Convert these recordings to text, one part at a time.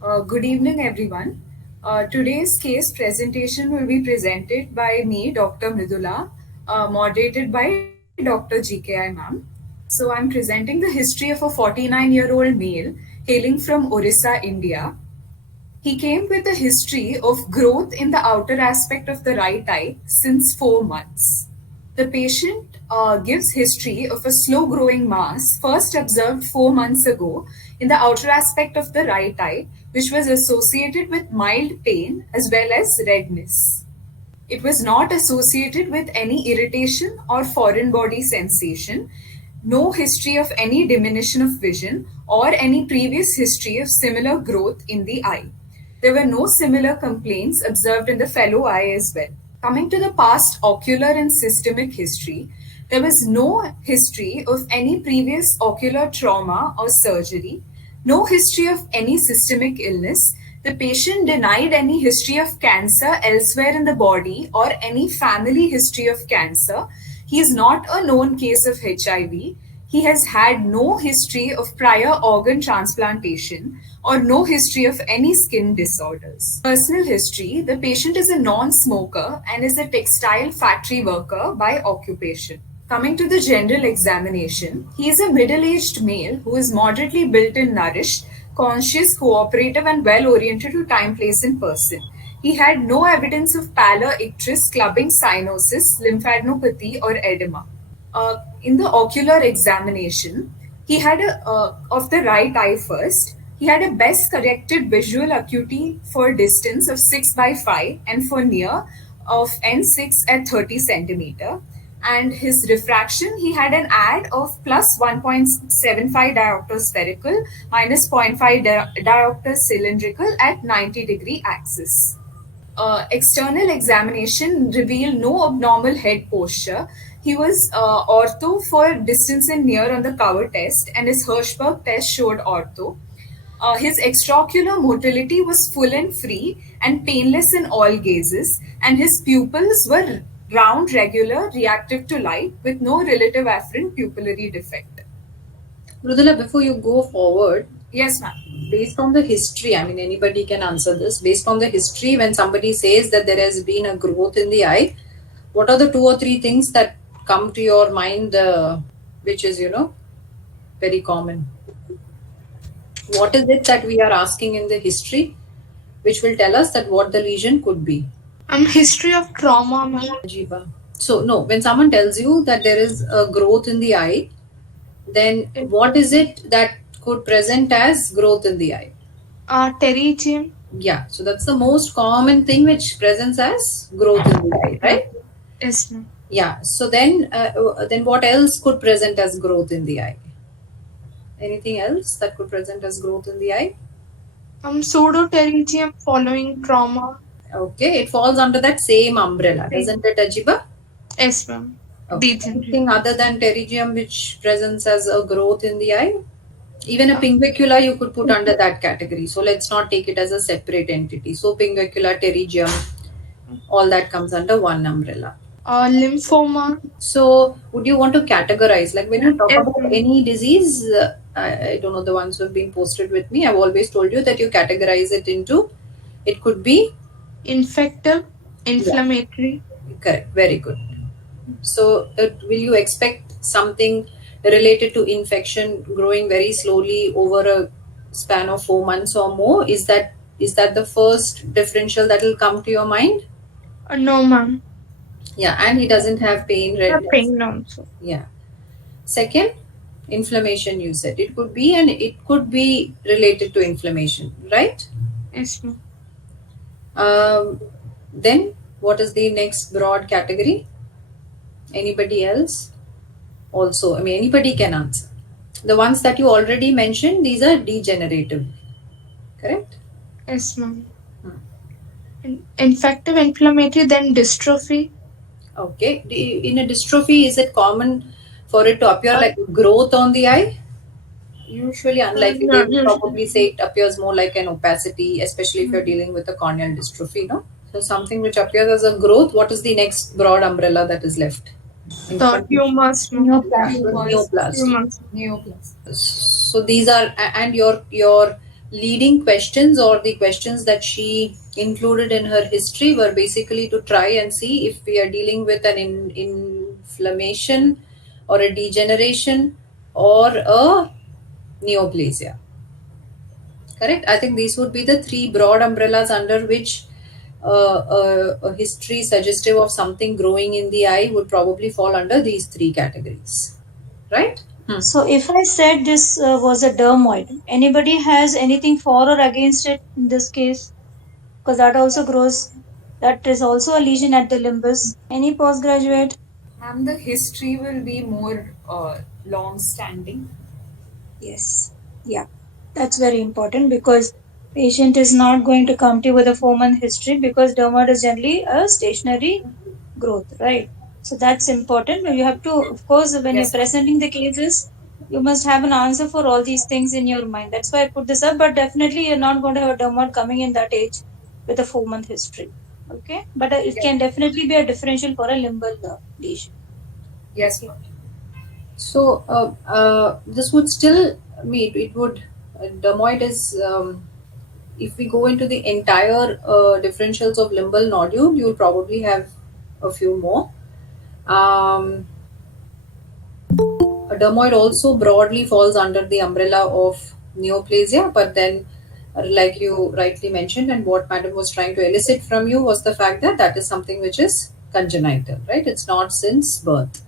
Good evening, everyone. Today's case presentation will be presented by me, Dr. Mridula, moderated by Dr. GKI ma'am. So, I'm presenting the history of a 49-year-old male hailing from Orissa, India. He came with a history of growth in the outer aspect of the right eye since 4 months. The patient gives history of a slow growing mass first observed 4 months ago in the outer aspect of the right eye, which was associated with mild pain as well as redness. It was not associated with any irritation or foreign body sensation, no history of any diminution of vision, or any previous history of similar growth in the eye. There were no similar complaints observed in the fellow eye as well. Coming to the past ocular and systemic history, there was no history of any previous ocular trauma or surgery, no history of any systemic illness. The patient denied any history of cancer elsewhere in the body or any family history of cancer. He is not a known case of HIV. He has had no history of prior organ transplantation or no history of any skin disorders. Personal history: the patient is a non smoker and is a textile factory worker by occupation. Coming to the general examination, he is a middle aged male who is moderately built and nourished, conscious, cooperative, and well oriented to time, place, and person. He had no evidence of pallor, icterus, clubbing, cyanosis, lymphadenopathy, or edema. In the ocular examination, he had of the right eye first. He had a best corrected visual acuity for distance of 6 by 5 and for near of N6 at 30 centimeter. And his refraction, he had an add of plus 1.75 diopter spherical minus zero point 0.5 diopter cylindrical at 90-degree axis. External examination revealed no abnormal head posture. He was ortho for distance and near on the cover test, and his Hirschberg test showed ortho. His extraocular motility was full and free and painless in all gazes, and his pupils were round, regular, reactive to light, with no relative afferent pupillary defect. Mridula, before you go forward, Yes, ma'am. based on the history, I mean, anybody can answer this. Based on the history, when somebody says that there has been a growth in the eye, what are the 2 or 3 things that come to your mind, which is, very common? What is it that we are asking in the history, which will tell us that what the lesion could be? History of trauma, ma'am. Ajiba. So, no, when someone tells you that there is a growth in the eye, then what is it that could present as growth in the eye? Pterygium. Yeah, so that's the most common thing which presents as growth in the eye, right? Yes, ma'am. Yeah, so then what else could present as growth in the eye? Anything else that could present as growth in the eye? Pseudopterygium following trauma. Okay, it falls under that same umbrella, doesn't it, Ajiba? Yes, ma'am. Okay. Anything other than pterygium which presents as a growth in the eye? Even a pinguicula you could put under that category. So let's not take it as a separate entity. So pinguicula, pterygium, all that comes under one umbrella. Lymphoma. So would you want to categorize? Like when you talk about any disease, I don't know, the ones who have been posted with me, I've always told you that you categorize it into, it could be infective, inflammatory. Yeah. Correct, very good. So will you expect something related to infection growing very slowly over a span of 4 months or more? Is that the first differential that will come to your mind? No, ma'am. Yeah, and he doesn't have pain, redness. Pain also. Yeah. Second, inflammation, you said. It could be, and it could be related to inflammation, right? Yes, ma'am. Then what is the next broad category? Anybody else? Also, I mean, anybody can answer. The ones that you already mentioned, these are degenerative, correct? Yes, ma'am. Infective, inflammatory, then dystrophy. Okay. In a dystrophy, is it common for it to appear like growth on the eye? Usually unlikely. They would probably say it appears more like an opacity, especially if you're dealing with a corneal dystrophy, no? So something which appears as a growth, what is the next broad umbrella that is left? Tumors. Neoplasm. Neoplasm. So these are, and your leading questions, or the questions that she included in her history, were basically to try and see if we are dealing with an inflammation or a degeneration or a neoplasia. Correct? I think these would be the three broad umbrellas under which a history suggestive of something growing in the eye would probably fall under these three categories. Right? So if I said this was a dermoid, anybody has anything for or against it in this case? Because that also grows, that is also a lesion at the limbus. Any postgraduate? Ma'am, the history will be more long standing. Yes. Yeah. That's very important because patient is not going to come to you with a 4-month history because dermoid is generally a stationary growth, right? So that's important. You have to, of course, when Yes, you're presenting the cases, you must have an answer for all these things in your mind. That's why I put this up. But definitely, you're not going to have a dermoid coming in that age with a 4-month history. Okay, but it yes, can definitely be a differential for a limbal lesion. yes, ma'am. So this would still meet. It would dermoid is if we go into the entire differentials of limbal nodule, you'll probably have a few more. Um, a dermoid also broadly falls under the umbrella of neoplasia, but then, like you rightly mentioned, and what Madam was trying to elicit from you was the fact that that is something which is congenital, right? It's not since birth.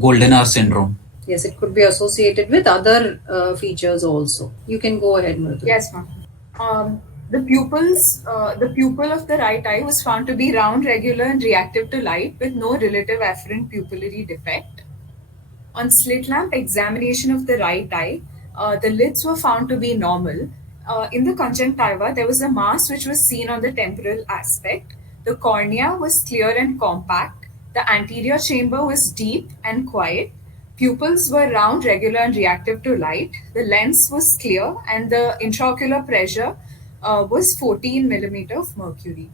Golden hour syndrome. Yes, it could be associated with other features also. You can go ahead, Mridul. Yes, ma'am. The pupil of the right eye was found to be round, regular, and reactive to light with no relative afferent pupillary defect. On slit lamp examination of the right eye, the lids were found to be normal. In the conjunctiva, there was a mass which was seen on the temporal aspect. The cornea was clear and compact. The anterior chamber was deep and quiet. Pupils were round, regular, and reactive to light. The lens was clear, and the intraocular pressure was 14 millimeter of mercury.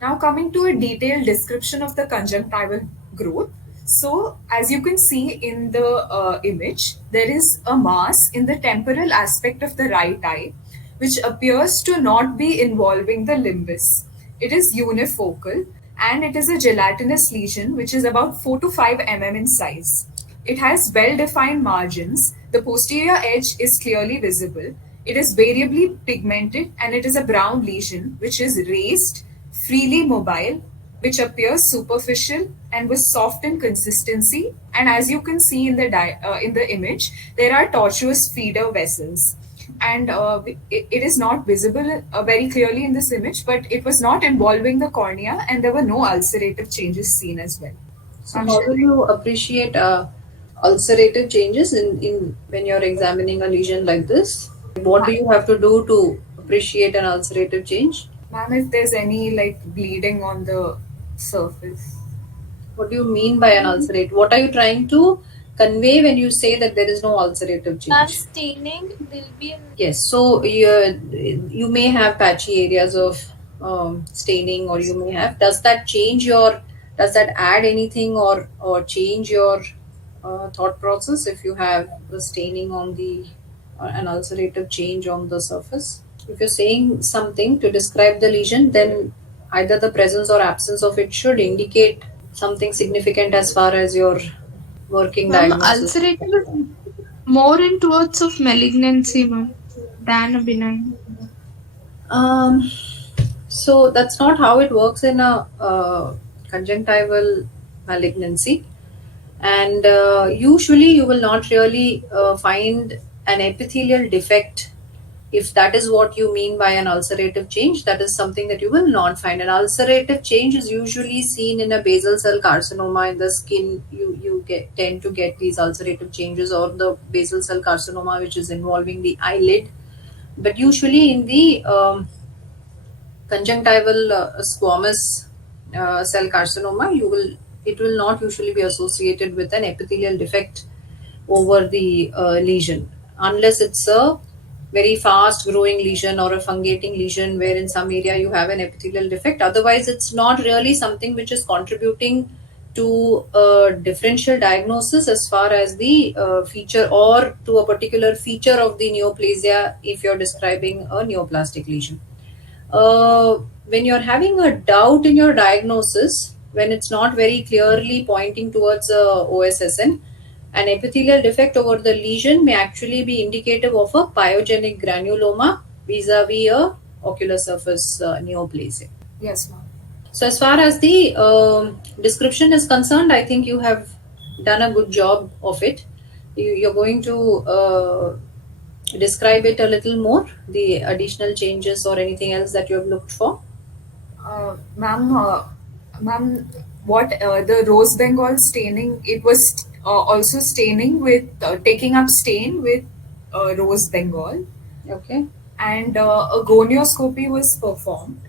Now coming to a detailed description of the conjunctival growth. So as you can see in the image, there is a mass in the temporal aspect of the right eye, which appears to not be involving the limbus. It is unifocal and it is a gelatinous lesion which is about 4 to 5 mm in size. It has well-defined margins. The posterior edge is clearly visible. It is variably pigmented and it is a brown lesion which is raised, freely mobile, which appears superficial and was soft in consistency. And as you can see in the image, there are tortuous feeder vessels. And it is not visible very clearly in this image, but it was not involving the cornea and there were no ulcerative changes seen as well. So how will you appreciate ulcerative changes in when you're examining a lesion like this? What do you have to do to appreciate an ulcerative change? Ma'am, if there's any like bleeding on the surface. What do you mean by an ulcerate? What are you trying to convey when you say that there is no ulcerative change? Staining, there'll be an Yes, so you may have patchy areas of staining, or you may have. Does that change your? Does that add anything or change your thought process if you have the staining on the an ulcerative change on the surface? If you're saying something to describe the lesion, then either the presence or absence of it should indicate something significant as far as your working diagnosis. Ulcerative is more in towards of malignancy, ma'am, than a benign. So that's not how it works in a conjunctival malignancy, and usually you will not really find an epithelial defect. If that is what you mean by an ulcerative change, that is something that you will not find. An ulcerative change is usually seen in a basal cell carcinoma in the skin. You tend to get these ulcerative changes, or the basal cell carcinoma which is involving the eyelid. But usually in the conjunctival squamous cell carcinoma, it will not usually be associated with an epithelial defect over the lesion, unless it's a very fast growing lesion or a fungating lesion where in some area you have an epithelial defect. Otherwise, it's not really something which is contributing to a differential diagnosis as far as the feature or to a particular feature of the neoplasia if you're describing a neoplastic lesion. When you're having a doubt in your diagnosis, when it's not very clearly pointing towards OSSN, an epithelial defect over the lesion may actually be indicative of a pyogenic granuloma vis-a-vis a ocular surface neoplasia. Yes, ma'am. So as far as the description is concerned, I think you have done a good job of it. You're going to describe it a little more, the additional changes or anything else that you have looked for. Ma'am, what the rose Bengal staining? It was also staining with taking up stain with rose Bengal, Okay. and a gonioscopy was performed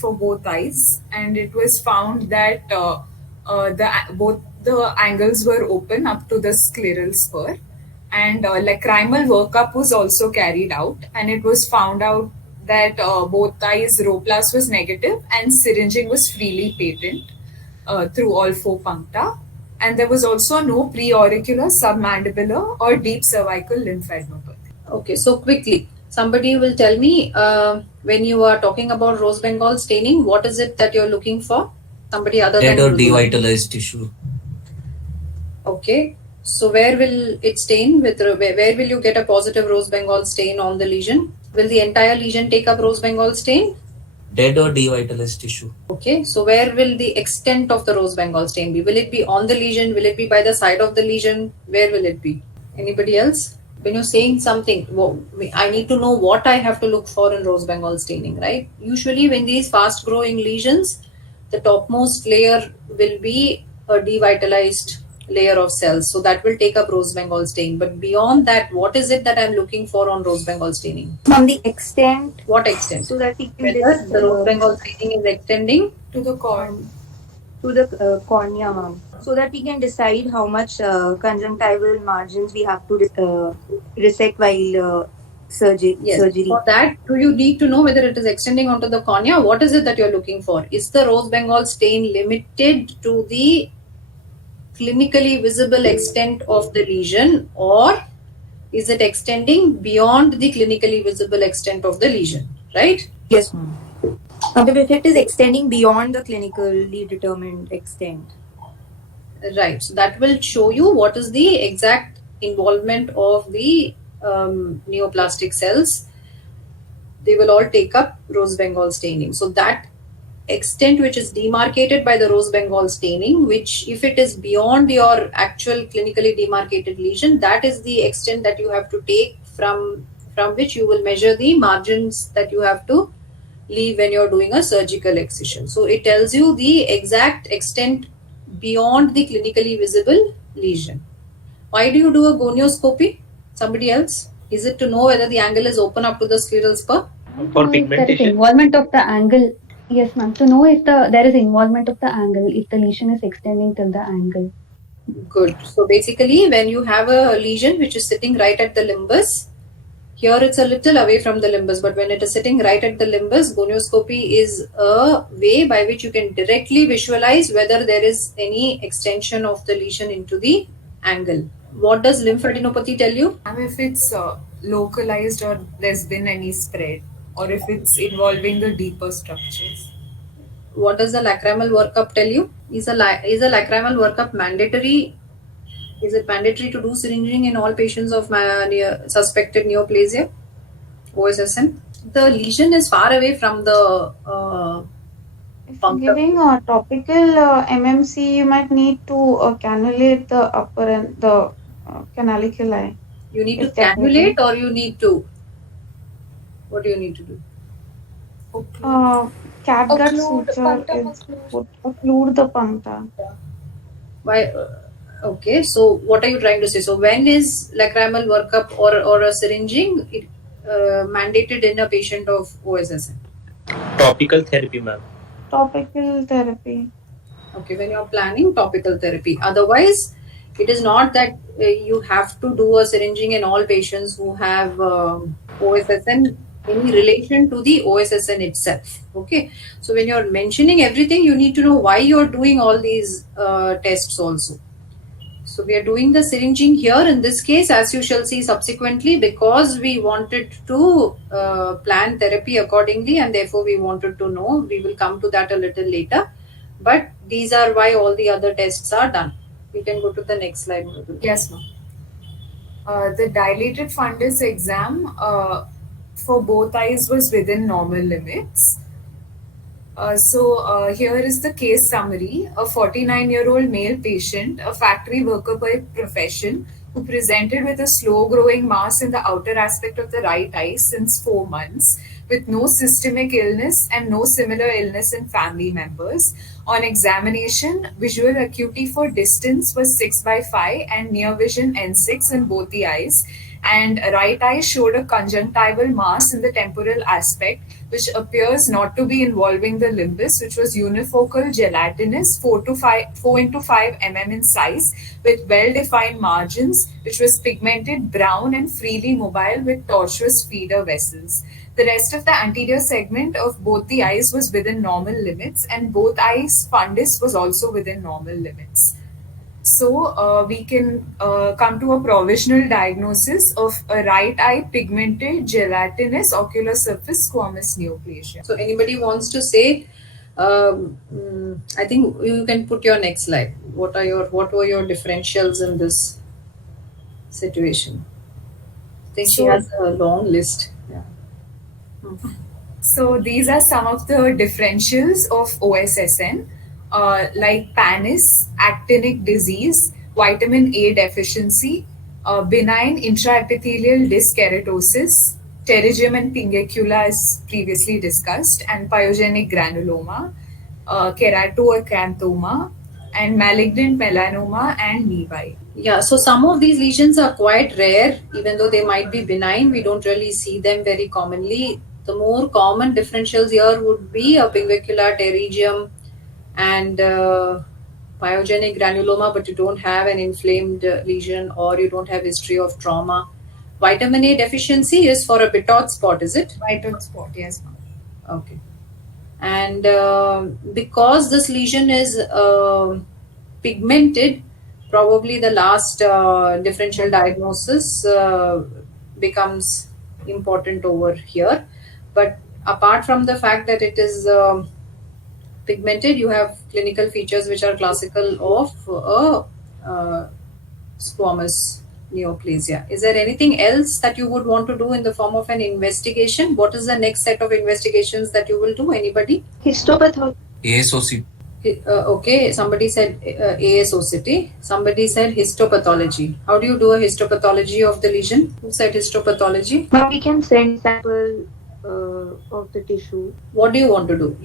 for both eyes, and it was found that both the angles were open up to the scleral spur, and lacrimal workup was also carried out, and it was found out that both eyes rhoplast was negative and syringing was freely patent through all four puncta, and there was also no preauricular, submandibular, or deep cervical lymphadenopathy. Okay, so quickly, somebody will tell me when you are talking about rose Bengal staining, what is it that you're looking for? Somebody other Dead than or devitalized tissue. Okay, so where will it stain with? Where will you get a positive rose Bengal stain on the lesion? Will the entire lesion take up rose Bengal stain? Dead or devitalized tissue. Okay, so where will the extent of the rose Bengal stain be? Will it be on the lesion? Will it be by the side of the lesion? Where will it be? Anybody else? When you're saying something, I need to know what I have to look for in rose Bengal staining, right? Usually, when these fast growing lesions, the topmost layer will be a devitalized layer of cells. So that will take up rose Bengal stain. But beyond that, what is it that I'm looking for on rose Bengal staining? From the extent, What extent? so that we can Whether the rose Bengal staining is extending To the corn. to the cornea, ma'am, so that we can decide how much conjunctival margins we have to resect while surgery. Yes. For that, do you need to know whether it is extending onto the cornea? What is it that you're looking for? Is the rose Bengal stain limited to the clinically visible extent of the lesion, or is it extending beyond the clinically visible extent of the lesion? Right? Yes, ma'am. The effect is extending beyond the clinically determined extent. Right. So that will show you what is the exact involvement of the neoplastic cells. They will all take up rose Bengal staining. So that extent which is demarcated by the rose Bengal staining, which if it is beyond your actual clinically demarcated lesion, that is the extent that you have to take from which you will measure the margins that you have to leave when you're doing a surgical excision. So it tells you the exact extent beyond the clinically visible lesion. Why do you do a gonioscopy? Somebody else? Is it to know whether the angle is open up to the scleral spur? For There is pigmentation. involvement of the angle. Yes, ma'am. To know if there is involvement of the angle, if the lesion is extending till the angle. Good. So basically, when you have a lesion which is sitting right at the limbus, here it's a little away from the limbus, but when it is sitting right at the limbus, gonioscopy is a way by which you can directly visualize whether there is any extension of the lesion into the angle. What does lymphadenopathy tell you? And if it's localized or there's been any spread, or if it's involving the deeper structures. What does the lacrimal workup tell you? Is a lacrimal workup mandatory? Is it mandatory to do syringing in all patients of suspected neoplasia, OSSN? The lesion is far away from the If puncture. giving a topical MMC, you might need to cannulate the upper and the canaliculi. You need to If technical. cannulate, or you need to. What do you need to do? Catgut Occlude suture puncta is occlude. occlude the puncta. Why? Okay, so what are you trying to say? So when is lacrimal workup or a syringing mandated in a patient of OSSN? Topical therapy, ma'am. Topical therapy. Okay, when you're planning topical therapy. Otherwise, it is not that you have to do a syringing in all patients who have OSSN in relation to the OSSN itself. Okay, so when you're mentioning everything, you need to know why you're doing all these tests also. So we are doing the syringing here in this case, as you shall see subsequently, because we wanted to plan therapy accordingly, and therefore we wanted to know. We will come to that a little later, but these are why all the other tests are done. We can go to the next slide, Mridula. Yes, ma'am. The dilated fundus exam for both eyes was within normal limits. Here is the case summary. A 49-year-old male patient, a factory worker by profession, who presented with a slow-growing mass in the outer aspect of the right eye since 4 months, with no systemic illness and no similar illness in family members. On examination, visual acuity for distance was 6/5 and near vision N6 in both the eyes, and right eye showed a conjunctival mass in the temporal aspect, which appears not to be involving the limbus, which was unifocal gelatinous 4 into 5 mm in size, with well-defined margins, which was pigmented brown and freely mobile with tortuous feeder vessels. The rest of the anterior segment of both the eyes was within normal limits, and both eyes' fundus was also within normal limits. So we can come to a provisional diagnosis of a right eye pigmented gelatinous ocular surface squamous neoplasia. So anybody wants to say? I think you can put your next slide. What were your differentials in this situation? I think she So- has a long list. Yeah. So these are some of the differentials of OSSN, like PANIS, actinic disease, vitamin A deficiency, benign intraepithelial disc keratosis, pterygium and pingecula as previously discussed, and pyogenic granuloma, keratoacanthoma, and malignant melanoma and nevi. Yeah, so some of these lesions are quite rare, even though they might be benign. We don't really see them very commonly. The more common differentials here would be a pingecula, pterygium, and pyogenic granuloma, but you don't have an inflamed lesion or you don't have history of trauma. Vitamin A deficiency is for a Bitot spot, is it? Vital spot, yes, ma'am. Okay. And because this lesion is pigmented, probably the last differential diagnosis becomes important over here. But apart from the fact that it is pigmented, you have clinical features which are classical of squamous neoplasia. Is there anything else that you would want to do in the form of an investigation? What is the next set of investigations that you will do? Anybody? Histopathology. ASOC. Okay, somebody said ASOCT. Somebody said histopathology. How do you do a histopathology of the lesion? Who said histopathology? Ma'am, we can send sample of the tissue. What do you want to do?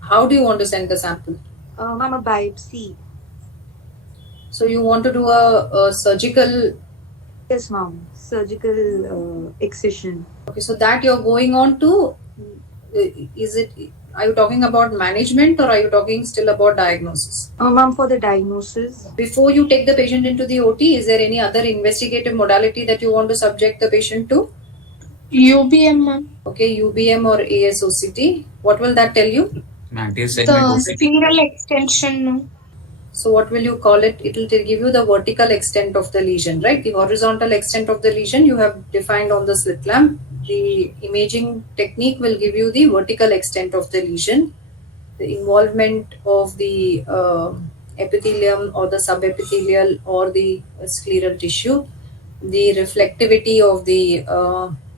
How do you want to send the sample? Ma'am, a biopsy. So you want to do a surgical. Yes, ma'am. Surgical excision. Okay, so that you're going on to. Are you talking about management or are you talking still about diagnosis? Ma'am, for the diagnosis. Before you take the patient into the OT, is there any other investigative modality that you want to subject the patient to? UBM, ma'am. Okay, UBM or ASOCT. What will that tell you? Anterior segment. The spiral extension, no? So what will you call it? It will give you the vertical extent of the lesion, right? The horizontal extent of the lesion you have defined on the slit lamp. The imaging technique will give you the vertical extent of the lesion, the involvement of the epithelium or the subepithelial or the scleral tissue, the reflectivity of the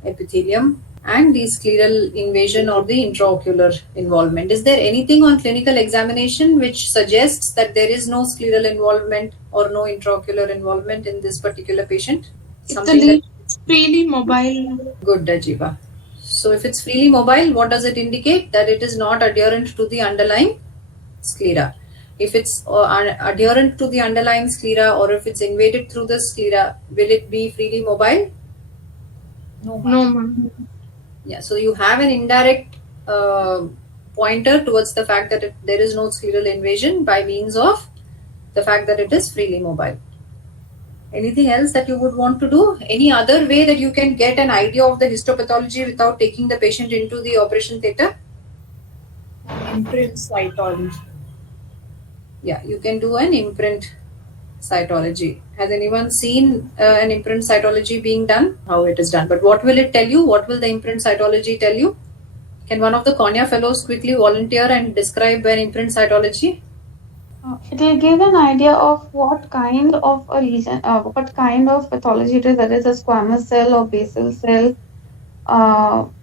epithelium, and the scleral invasion or the intraocular involvement. Is there anything on clinical examination which suggests that there is no scleral involvement or no intraocular involvement in this particular patient? If the Something lesion is freely mobile, Good, Ajiba. So if it's freely mobile, what does it indicate? That it is not adherent to the underlying sclera. If it's adherent to the underlying sclera or if it's invaded through the sclera, will it be freely mobile? No, no, ma'am. Yeah, so you have an indirect pointer towards the fact that there is no scleral invasion by means of the fact that it is freely mobile. Anything else that you would want to do? Any other way that you can get an idea of the histopathology without taking the patient into the operation theatre? Imprint cytology. Yeah, you can do an imprint cytology. Has anyone seen an imprint cytology being done? How it is done? But what will it tell you? What will the imprint cytology tell you? Can one of the Cornea fellows quickly volunteer and describe an imprint cytology? It will give an idea of what kind of a lesion, what kind of pathology it is, whether it's a squamous cell or basal cell.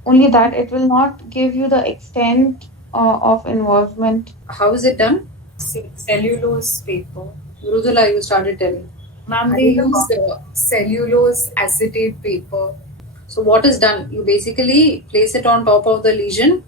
Only that it will not give you the extent of involvement. How is it done? Cellulose paper. Mrudula, you started telling. Ma'am, they use cellulose acetate paper. So what is done? You basically place it on top of the lesion.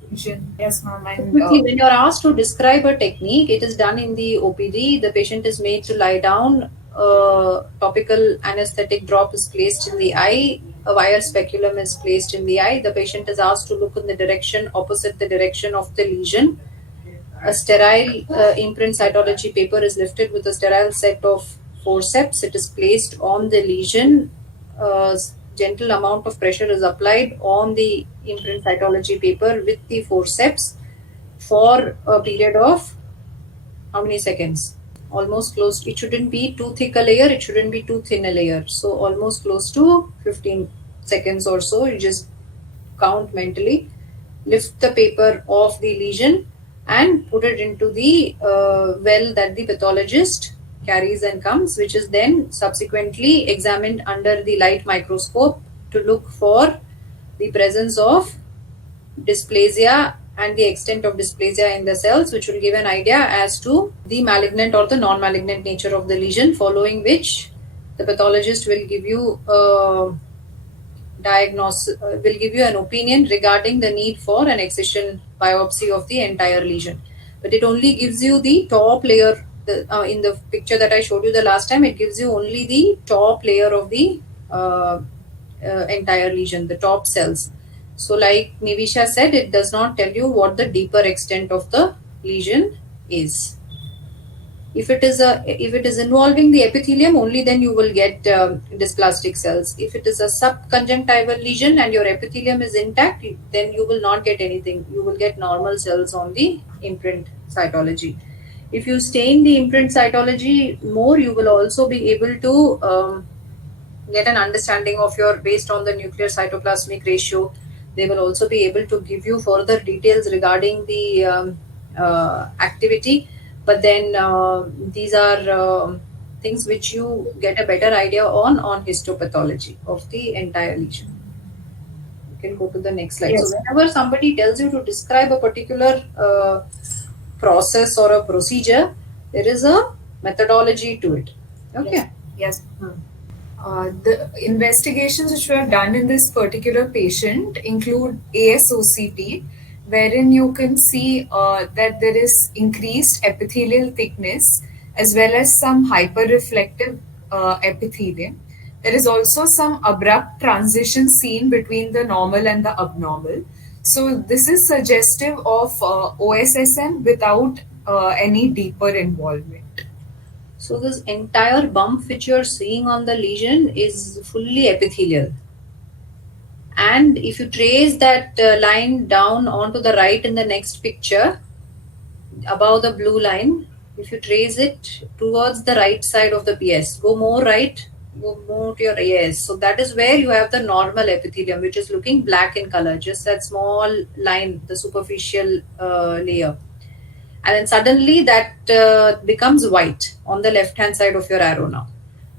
Yes, ma'am. And Quickly, when you're asked to describe a technique, it is done in the OPD. The patient is made to lie down. Topical anesthetic drop is placed in the eye. A wire speculum is placed in the eye. The patient is asked to look in the direction opposite the direction of the lesion. A sterile imprint cytology paper is lifted with a sterile set of forceps. It is placed on the lesion. Gentle amount of pressure is applied on the imprint cytology paper with the forceps for a period of how many seconds? Almost close. It shouldn't be too thick a layer. It shouldn't be too thin a layer. So almost close to 15 seconds or so. You just count mentally. Lift the paper off the lesion and put it into the well that the pathologist carries and comes, which is then subsequently examined under the light microscope to look for the presence of dysplasia and the extent of dysplasia in the cells, which will give an idea as to the malignant or the non-malignant nature of the lesion, following which the pathologist will give you will give you an opinion regarding the need for an excision biopsy of the entire lesion. But it only gives you the top layer. In the picture that I showed you the last time, it gives you only the top layer of the entire lesion, the top cells. So like Nivisha said, it does not tell you what the deeper extent of the lesion is. If it is involving the epithelium, only then you will get dysplastic cells. If it is a subconjunctival lesion and your epithelium is intact, then you will not get anything. You will get normal cells on the imprint cytology. If you stain the imprint cytology more, you will also be able to get an understanding of your, based on the nuclear cytoplasmic ratio. They will also be able to give you further details regarding the activity. But then these are things which you get a better idea on histopathology of the entire lesion. You can go to the next slide. Yes. So whenever somebody tells you to describe a particular process or a procedure, there is a methodology to it. Okay. Yes. The investigations which were done in this particular patient include ASOCT, wherein you can see that there is increased epithelial thickness as well as some hyperreflective epithelium. There is also some abrupt transition seen between the normal and the abnormal. So this is suggestive of OSSM without any deeper involvement. So this entire bump which you're seeing on the lesion is fully epithelial. And if you trace that line down onto the right in the next picture, above the blue line, if you trace it towards the right side of the PS, go more right, go more to your AS. So that is where you have the normal epithelium, which is looking black in color, just that small line, the superficial layer. And then suddenly that becomes white on the left hand side of your arrow now.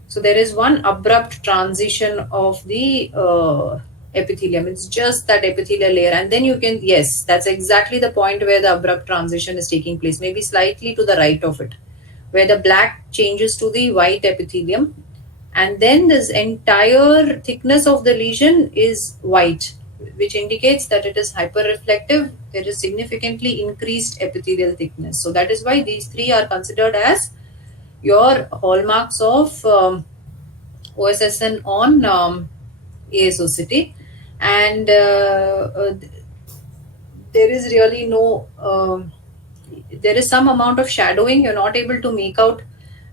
So there is one abrupt transition of the epithelium. It's just that epithelial layer. And then you can, yes, that's exactly the point where the abrupt transition is taking place, maybe slightly to the right of it, where the black changes to the white epithelium. And then this entire thickness of the lesion is white, which indicates that it is hyperreflective. There is significantly increased epithelial thickness. So that is why these three are considered as your hallmarks of OSSN on ASOCT. And there is really no, there is some amount of shadowing. You're not able to make out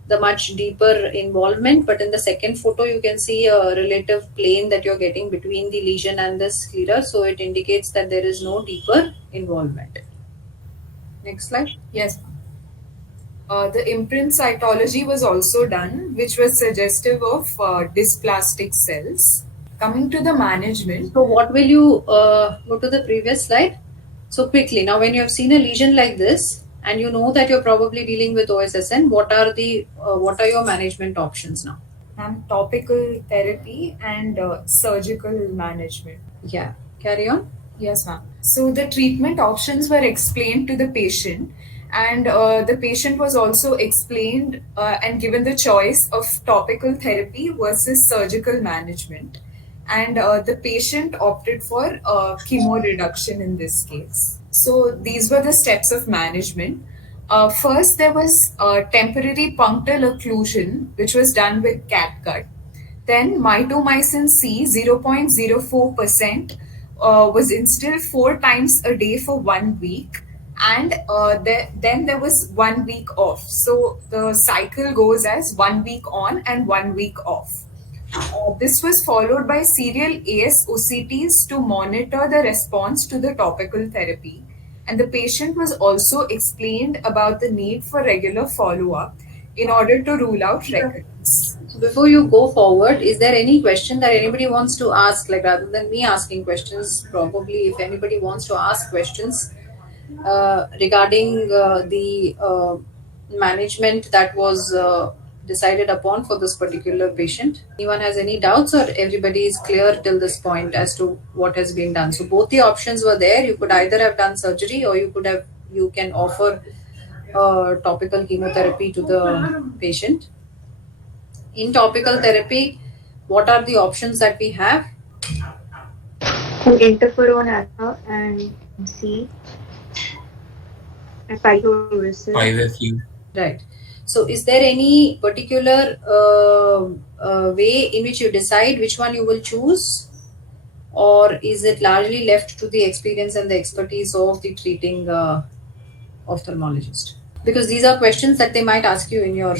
the much deeper involvement, but in the second photo you can see a relative plane that you're getting between the lesion and the sclera, so it indicates that there is no deeper involvement. Next slide. Yes. The imprint cytology was also done, which was suggestive of dysplastic cells. Coming to the management. So what will you go to the previous slide? So quickly, now when you have seen a lesion like this and you know that you're probably dealing with OSSN, what are your management options now? Topical therapy and surgical management. Yeah, carry on. Yes, ma'am. So the treatment options were explained to the patient, and the patient was also explained and given the choice of topical therapy versus surgical management. And the patient opted for chemo reduction in this case. So these were the steps of management. First, there was temporary punctal occlusion, which was done with catgut. Then mitomycin C 0.04% was instilled 4 times a day for 1 week, and then there was 1 week off. So the cycle goes as 1 week on and 1 week off. This was followed by serial ASOCTs to monitor the response to the topical therapy. And the patient was also explained about the need for regular follow-up in order to rule out recurrence. So before you go forward, is there any question that anybody wants to ask, like rather than me asking questions, probably if anybody wants to ask questions regarding the management that was decided upon for this particular patient? Anyone has any doubts, or everybody is clear till this point as to what has been done? So both the options were there. You could either have done surgery, or you can offer topical chemotherapy to the patient. In topical therapy, what are the options that we have? Interferon alpha and C and pyroricin. 5FU. Right. So is there any particular way in which you decide which one you will choose, or is it largely left to the experience and the expertise of the treating ophthalmologist? Because these are questions that they might ask you in your...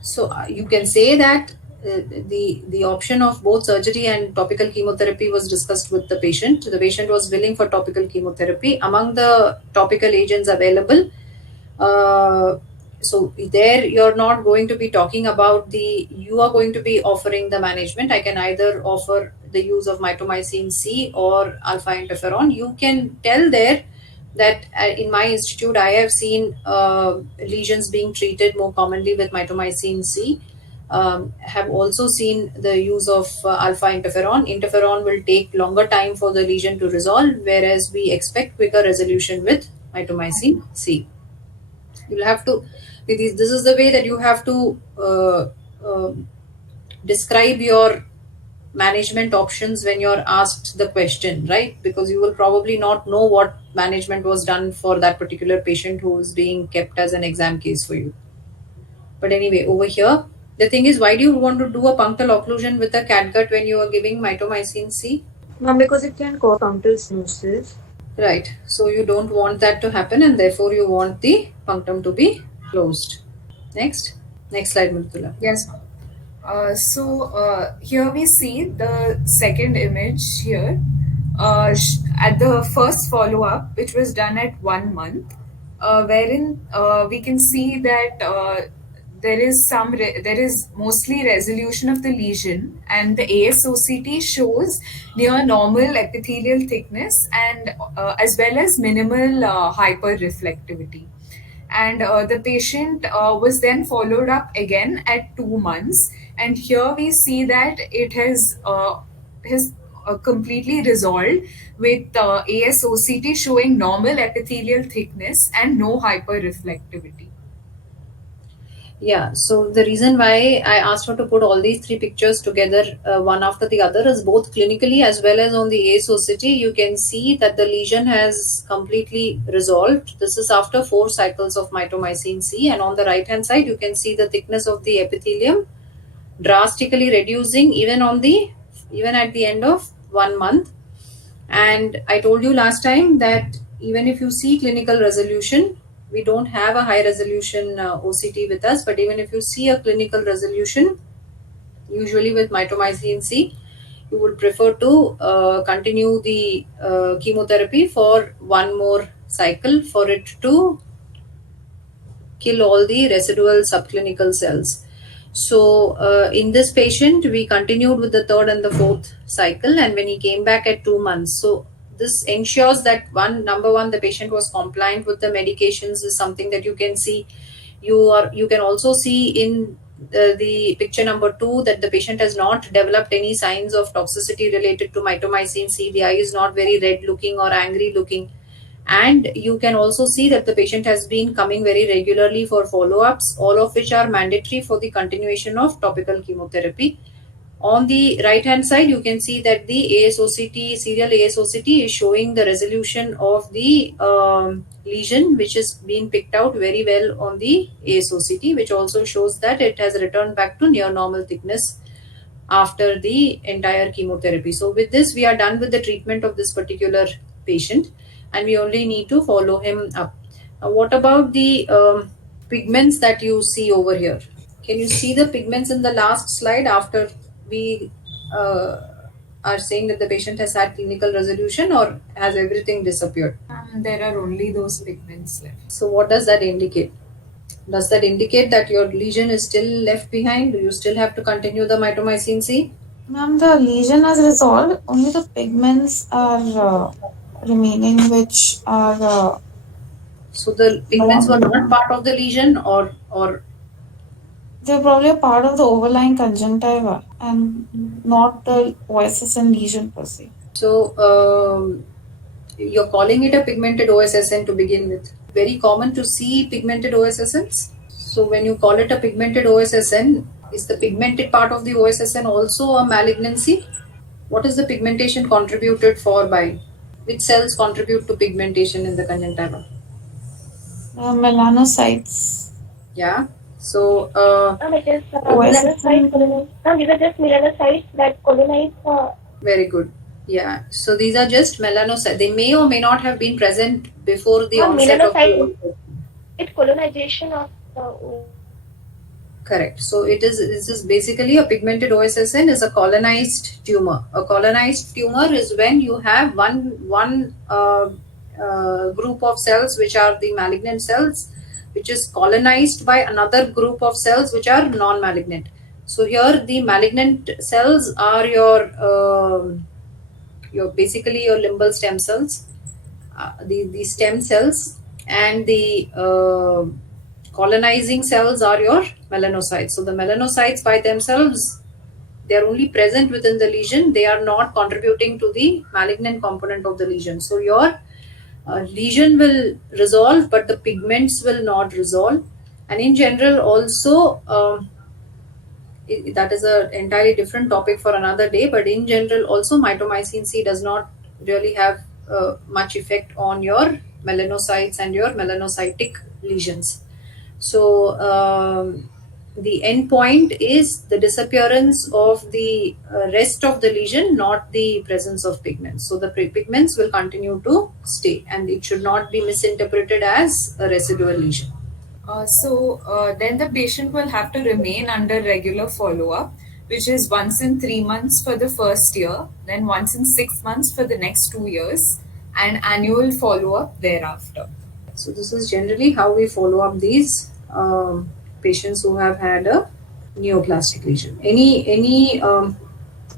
So you can say that the option of both surgery and topical chemotherapy was discussed with the patient. The patient was willing for topical chemotherapy. Among the topical agents available, so there you're not going to be talking about you are going to be offering the management. I can either offer the use of mitomycin C or alpha interferon. You can tell there that in my institute I have seen lesions being treated more commonly with mitomycin C. Have also seen the use of alpha interferon. Interferon will take longer time for the lesion to resolve, whereas we expect quicker resolution with mitomycin C. You'll have to, this is the way that you have to describe your management options when you're asked the question, right? Because you will probably not know what management was done for that particular patient who is being kept as an exam case for you. But anyway, over here, the thing is, why do you want to do a punctal occlusion with a catgut when you are giving mitomycin C? Ma'am, because it can cause punctal stenosis. Right. So you don't want that to happen, and therefore you want the punctum to be closed. Next slide, Mridula. Yes. Here we see the second image here at the first follow-up, which was done at 1 month, wherein we can see that there is mostly resolution of the lesion, and the ASOCT shows near normal epithelial thickness and as well as minimal hyperreflectivity. And the patient was then followed up again at 2 months, and here we see that it has completely resolved with ASOCT showing normal epithelial thickness and no hyperreflectivity. Yeah, so the reason why I asked her to put all these three pictures together one after the other is both clinically as well as on the ASOCT, you can see that the lesion has completely resolved. This is after 4 cycles of mitomycin C, and on the right hand side you can see the thickness of the epithelium drastically reducing even at the end of 1 month. And I told you last time that even if you see clinical resolution, we don't have a high resolution OCT with us, but even if you see a clinical resolution, usually with mitomycin C, you would prefer to continue the chemotherapy for one more cycle for it to kill all the residual subclinical cells. So, in this patient, we continued with the third and the fourth cycle, and when he came back at 2 months, so this ensures that number one, the patient was compliant with the medications, is something that you can see. You can also see in the picture number 2 that the patient has not developed any signs of toxicity related to mitomycin C. The eye is not very red looking or angry looking, and you can also see that the patient has been coming very regularly for follow-ups, all of which are mandatory for the continuation of topical chemotherapy. On the right hand side, you can see that the ASOCT, serial ASOCT, is showing the resolution of the lesion, which is being picked out very well on the ASOCT, which also shows that it has returned back to near normal thickness after the entire chemotherapy. So with this, we are done with the treatment of this particular patient, and we only need to follow him up. Now, what about the pigments that you see over here? Can you see the pigments in the last slide after we are saying that the patient has had clinical resolution, or has everything disappeared? There are only those pigments left. So what does that indicate? Does that indicate that your lesion is still left behind? Do you still have to continue the mitomycin C? Ma'am, the lesion has resolved. Only the pigments are remaining, which are. So the pigments were not part of the lesion, or They're probably a part of the overlying conjunctiva and not the OSSN lesion per se. so you're calling it a pigmented OSSN to begin with. Very common to see pigmented OSSNs. So when you call it a pigmented OSSN, is the pigmented part of the OSSN also a malignancy? What is the pigmentation contributed for by? Which cells contribute to pigmentation in the conjunctiva? Melanocytes. Yeah. So It is melanocytes. These are just melanocytes that colonize. Very good. Yeah. So these are just melanocytes. They may or may not have been present before the onset of the. It's colonization of. Correct. So this is basically a pigmented OSSN is a colonized tumor. A colonized tumor is when you have one group of cells which are the malignant cells, which is colonized by another group of cells which are non-malignant. So here the malignant cells are your basically your limbal stem cells, the stem cells, and the colonizing cells are your melanocytes. So the melanocytes by themselves, they are only present within the lesion. They are not contributing to the malignant component of the lesion. So your lesion will resolve, but the pigments will not resolve. And in general also, that is an entirely different topic for another day, but in general also mitomycin C does not really have much effect on your melanocytes and your melanocytic lesions. So the end point is the disappearance of the rest of the lesion, not the presence of pigments. So the pigments will continue to stay, and it should not be misinterpreted as a residual lesion. Then the patient will have to remain under regular follow-up, which is once in 3 months for the first year, then once in 6 months for the next 2 years, and annual follow-up thereafter. So this is generally how we follow up these patients who have had a neoplastic lesion.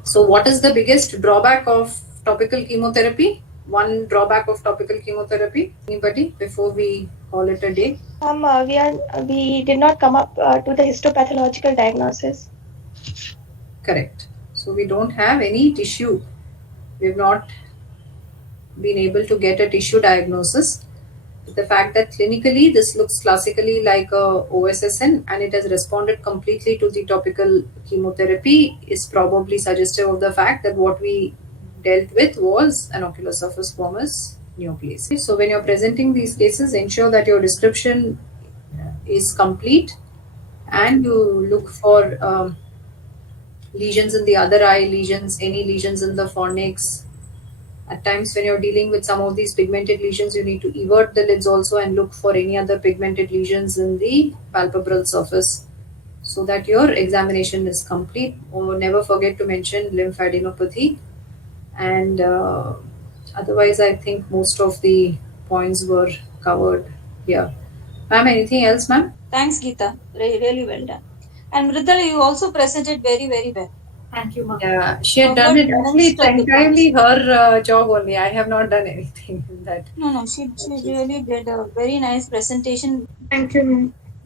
So what is the biggest drawback of topical chemotherapy? One drawback of topical chemotherapy? Anybody before we call it a day? We did not come up to the histopathological diagnosis. Correct. So we don't have any tissue. We've not been able to get a tissue diagnosis. The fact that clinically this looks classically like a OSSN and it has responded completely to the topical chemotherapy is probably suggestive of the fact that what we dealt with was an ocular surface squamous neoplasia. So when you're presenting these cases, ensure that your description is complete and you look for lesions in the other eye, any lesions in the fornix, At times, when you're dealing with some of these pigmented lesions, you need to evert the lids also and look for any other pigmented lesions in the palpebral surface so that your examination is complete. Or never forget to mention lymphadenopathy. And otherwise, I think most of the points were covered here. Ma'am, anything else, ma'am? Thanks, Geeta. Really well done. And Mridula, you also presented very, very well. Thank you, ma'am. Yeah, she had So done what it. Actually, next it's topic entirely her job only. I have not done anything in that. No, she really did a very nice presentation. Thank you, ma'am.